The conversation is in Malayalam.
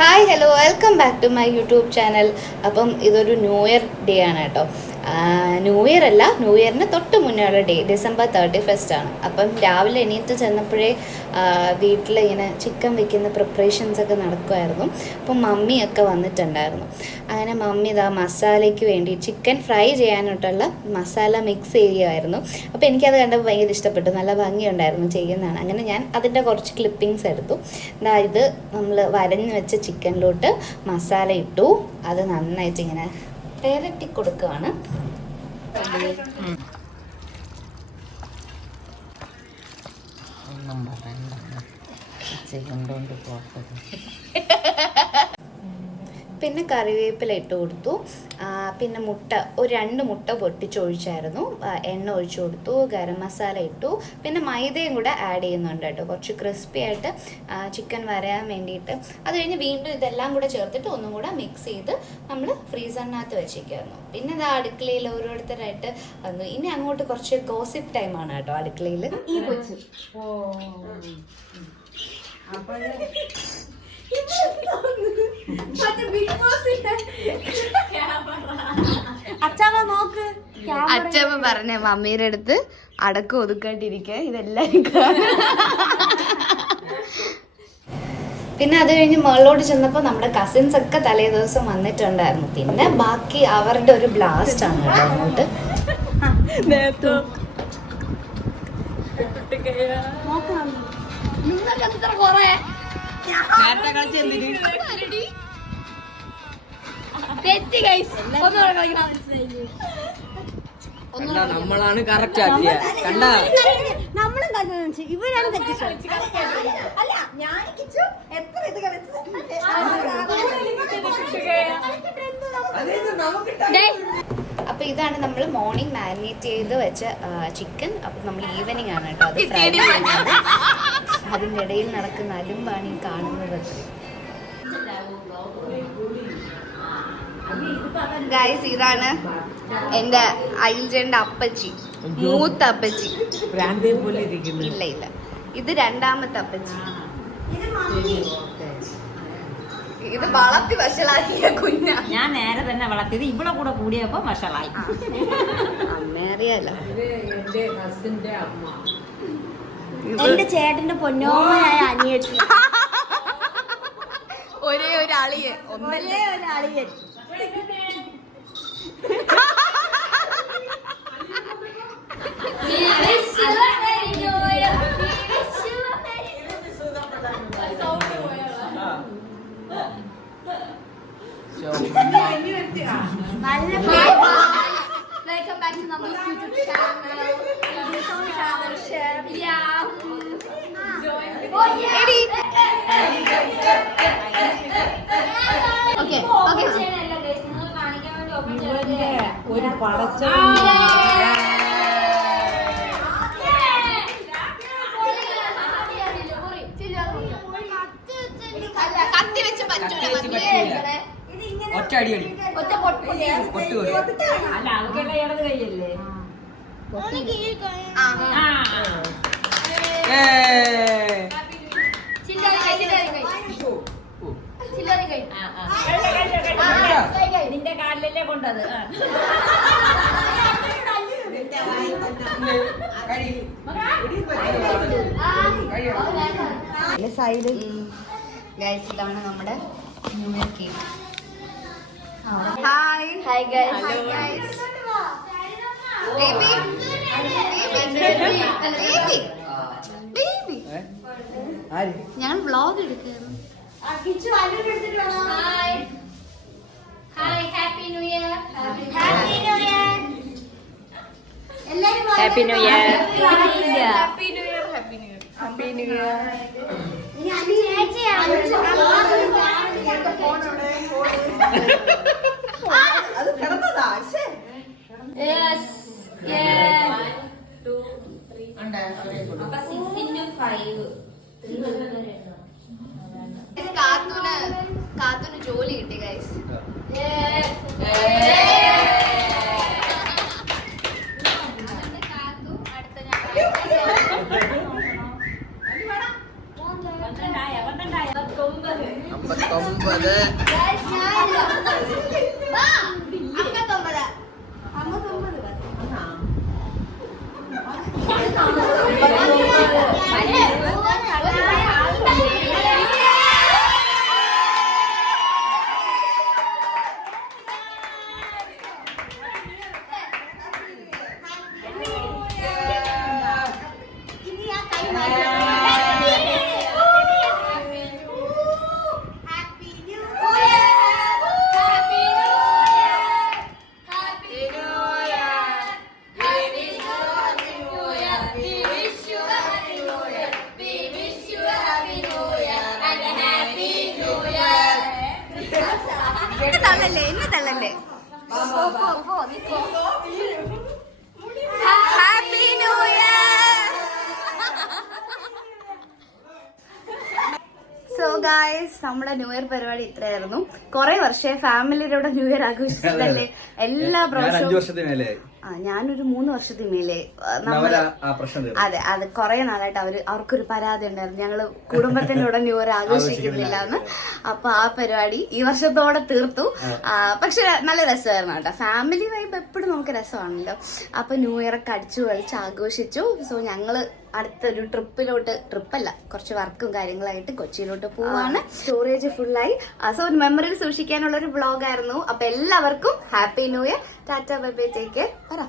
Hi hello welcome back to my YouTube channel. അപ്പം ഇതൊരു ന്യൂ ഇയർ ഡേ ആണ് കേട്ടോ. ന്യൂ ഇയർ അല്ല, ന്യൂ ഇയറിന് തൊട്ട് മുന്നേയുള്ള ഡേ, December 31 ആണ്. അപ്പം രാവിലെ എണീറ്റ് ചെന്നപ്പോഴേ വീട്ടിൽ ഇങ്ങനെ ചിക്കൻ വെക്കുന്ന പ്രിപ്പറേഷൻസൊക്കെ നടക്കുമായിരുന്നു. അപ്പം മമ്മിയൊക്കെ വന്നിട്ടുണ്ടായിരുന്നു. അങ്ങനെ മമ്മി ഇതാ മസാലയ്ക്ക് വേണ്ടി ചിക്കൻ ഫ്രൈ ചെയ്യാനായിട്ടുള്ള മസാല മിക്സ് ചെയ്യുമായിരുന്നു. അപ്പോൾ എനിക്കത് കണ്ടപ്പോൾ ഭയങ്കര ഇഷ്ടപ്പെട്ടു, നല്ല ഭംഗിയുണ്ടായിരുന്നു ചെയ്യുന്നതാണ്. അങ്ങനെ ഞാൻ അതിൻ്റെ കുറച്ച് ക്ലിപ്പിങ്സ് എടുത്തു. ഇത് നമ്മൾ വരഞ്ഞ് വെച്ച ചിക്കനിലോട്ട് മസാല ഇട്ടു. അത് നന്നായിട്ട് ഇങ്ങനെ പെരട്ടി കൊടുക്കുകയാണ്. പിന്നെ കറിവേപ്പില ഇട്ട് കൊടുത്തു. പിന്നെ ഒരു 2 മുട്ട പൊട്ടിച്ചൊഴിച്ചായിരുന്നു. എണ്ണ ഒഴിച്ചു കൊടുത്തു. ഗരം മസാല ഇട്ടു. പിന്നെ മൈദയും കൂടെ ആഡ് ചെയ്യുന്നുണ്ട് കേട്ടോ, കുറച്ച് ക്രിസ്പി ആയിട്ട് ചിക്കൻ വരയാൻ വേണ്ടിയിട്ട്. അത് കഴിഞ്ഞ് വീണ്ടും ഇതെല്ലാം കൂടെ ചേർത്തിട്ട് ഒന്നും കൂടെ മിക്സ് ചെയ്ത് നമ്മൾ ഫ്രീസറിനകത്ത് വെച്ചേക്കായിരുന്നു. പിന്നെ ഇത് അടുക്കളയിൽ ഓരോരുത്തരായിട്ട് വന്നു. ഇനി അങ്ങോട്ട് കുറച്ച് ഗോസിപ്പ് ടൈമാണ് കേട്ടോ അടുക്കളയിൽ. ഈ കൊച്ച് അച്ഛമ്മ പറഞ്ഞ മമ്മിയുടെ അടുത്ത് അടക്കം ഒതുക്കാണ്ടിരിക്കുക, ഇതെല്ലാരും പിന്നെ അത് കഴിഞ്ഞ് മുകളിലോട്ട് ചെന്നപ്പോൾ നമ്മുടെ കസിൻസ് ഒക്കെ തലേ ദിവസം വന്നിട്ടുണ്ടായിരുന്നു. പിന്നെ ബാക്കി അവരുടെ ഒരു ബ്ലാസ്റ്റ് ആണ് കേട്ടോ അങ്ങോട്ട്. നമ്മളാണ് കറക്റ്റ് ആക്കിയ കണ്ട ഇവരാണ് അപ്പൊ ഇതാണ് നമ്മൾ മോർണിംഗ് മാരിനേറ്റ് ചെയ്ത് വെച്ച ചിക്കൻ. അപ്പൊ നമ്മൾ ഈവനിങ് ആണ് കേട്ടോ അത് ഫ്രൈ ചെയ്യുന്നത്. അതിൻ്റെ ഇടയിൽ നടക്കുന്ന അലുമ്പാണ് ഈ കാണുന്നത്. ഗൈസ്, ഇതാണ് എന്റെ അയിൽജന്റെ അപ്പച്ചി, മൂത്ത അപ്പച്ചി. ഇല്ല ഇല്ല, ഇത് രണ്ടാമത്തെ അപ്പച്ചി. ഇത് വളർത്തി വഷളാക്കിയ കുഞ്ഞ. ഞാൻ നേരെ തന്നെ വളർത്തിയത്, ഇവിടെ കൂടെ കൂടിയപ്പോ വഷളായി. അമ്മ അറിയാലോ. എന്റെ ചേട്ടന്റെ പൊന്നോമനായ അനിയത്തി. ഒരേ ഒരു അളിയൻ, ഒന്നല്ലേ ഒരു അളിയൻ. Welcome back to Nam's YouTube channel. Yeah. Okay. ഒരു പടച്ച കത്തി വെച്ച് ഒറ്റ അടി പൊട്ട് അല്ല, അവക്കെല്ലാം ഇടത് കൈയല്ലേ. നിന്റെ കാലിലല്ലേ കൊണ്ടത്. സൈഡ് ഗൈസ്, ഇതാണ് നമ്മുടെ new year cake. Hi guys. ഞങ്ങൾ വ്ളോഗ് എടുക്കുന്നു. Happy New Year. Happy new year. Yes. Yeah. 2, 3. അപ്പൊ 6 into 5. കാത്തുന് ജോലി കിട്ടി ഗൈസ്. 59. Guys, ഞാനില്ല. വാ. 59. എന്നെ തള്ളല്ലേ happy new year. So guys, നമ്മുടെ ന്യൂ ഇയർ പരിപാടി ഇത്രയായിരുന്നു. കുറെ വർഷമായി ഫാമിലിയുടെ ന്യൂ ഇയർ ആഘോഷിച്ചിട്ടല്ലേ എല്ലാ പ്രാവശ്യവും. ഞാനൊരു 3 വർഷത്തിന് മേലെ അതെ അത് കുറെ നാളായിട്ട് അവർക്കൊരു പരാതി ഉണ്ടായിരുന്നു, ഞങ്ങള് കുടുംബത്തിന്റെ കൂടെ ന്യൂ ഇയർ ആഘോഷിക്കുന്നില്ല എന്ന്. അപ്പൊ ആ പരിപാടി ഈ വർഷത്തോടെ തീർത്തു. പക്ഷെ നല്ല രസമായിരുന്നു കേട്ടോ. ഫാമിലി വൈബ് എപ്പോഴും നമുക്ക് രസമാണല്ലോ. അപ്പൊ ന്യൂ ഇയർ ഒക്കെ അടിച്ചു കളിച്ച് ആഘോഷിച്ചു. സോ ഞങ്ങള് അടുത്തൊരു ട്രിപ്പല്ല, കുറച്ച് വർക്കും കാര്യങ്ങളായിട്ട് കൊച്ചിയിലോട്ട് പോവാണ്. സ്റ്റോറേജ് ഫുള്ളായി. സോ ഒരു മെമ്മറി സൂക്ഷിക്കാനുള്ള ഒരു വ്ളോഗ് ആയിരുന്നു. അപ്പൊ എല്ലാവർക്കും happy new year. Tata bye bye, take care. പറ.